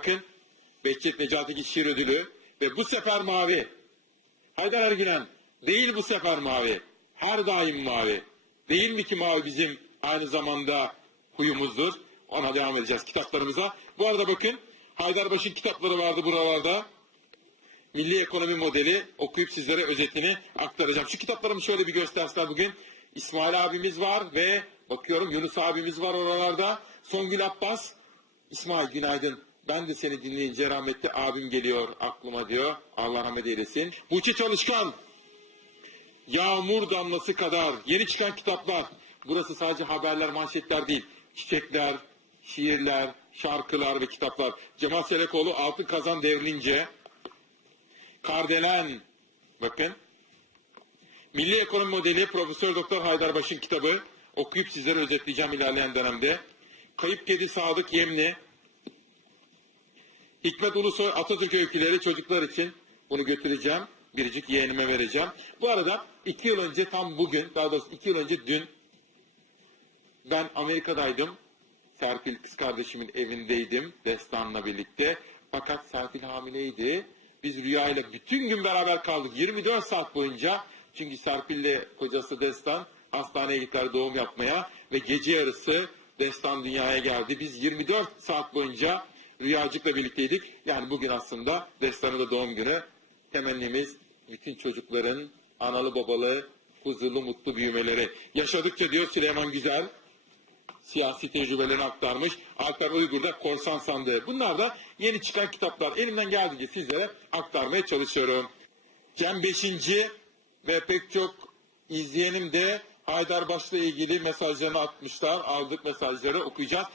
bakın. Behçet Necatigil şiir ödülü ve bu sefer mavi. Haydar Ergülen değil bu sefer mavi. Her daim mavi. Değil mi ki mavi bizim aynı zamanda huyumuzdur. Ona devam edeceğiz kitaplarımıza. Bu arada bakın Haydarbaş'ın kitapları vardı buralarda. Milli Ekonomi Modeli okuyup sizlere özetini aktaracağım. Şu kitaplarımı şöyle bir göstersinler bugün. İsmail abimiz var ve bakıyorum Yunus abimiz var oralarda. Songül Abbas. İsmail günaydın. Ben de seni dinleyince rahmetli abim geliyor aklıma diyor. Allah rahmet eylesin. Buçi Çalışkan. Yağmur damlası kadar yeni çıkan kitaplar. Burası sadece haberler, manşetler değil. Çiçekler, şiirler, şarkılar ve kitaplar. Cemal Selekoğlu Altın Kazan devrilince Kardelen bakın. Milli Ekonomi Modeli Profesör Doktor Haydarbaş'ın kitabı okuyup sizlere özetleyeceğim ilerleyen dönemde. Kayıp Kedi Sadık Yemli Hikmet Ulusoy Atatürk öyküleri çocuklar için bunu götüreceğim. Biricik yeğenime vereceğim. Bu arada iki yıl önce tam bugün, daha doğrusu iki yıl önce dün ben Amerika'daydım. Serpil kız kardeşimin evindeydim Destan'la birlikte. Fakat Serpil hamileydi. Biz Rüya ile bütün gün beraber kaldık. 24 saat boyunca. Çünkü Serpil'le kocası Destan hastaneye gittiler doğum yapmaya. Ve gece yarısı Destan dünyaya geldi. Biz 24 saat boyunca Rüyacık'la birlikteydik. Yani bugün aslında Destan'ın da doğum günü. Temennimiz bütün çocukların analı babalı, huzurlu, mutlu büyümeleri. Yaşadıkça diyor Süleyman Güzel, siyasi tecrübelerini aktarmış. Alper Uygur da Korsan Sandığı. Bunlar da yeni çıkan kitaplar. Elimden geldiğince sizlere aktarmaya çalışıyorum. Cem 5. ve pek çok izleyenim de Haydarbaş'la ilgili mesajlarını atmışlar. Aldık mesajları okuyacağız.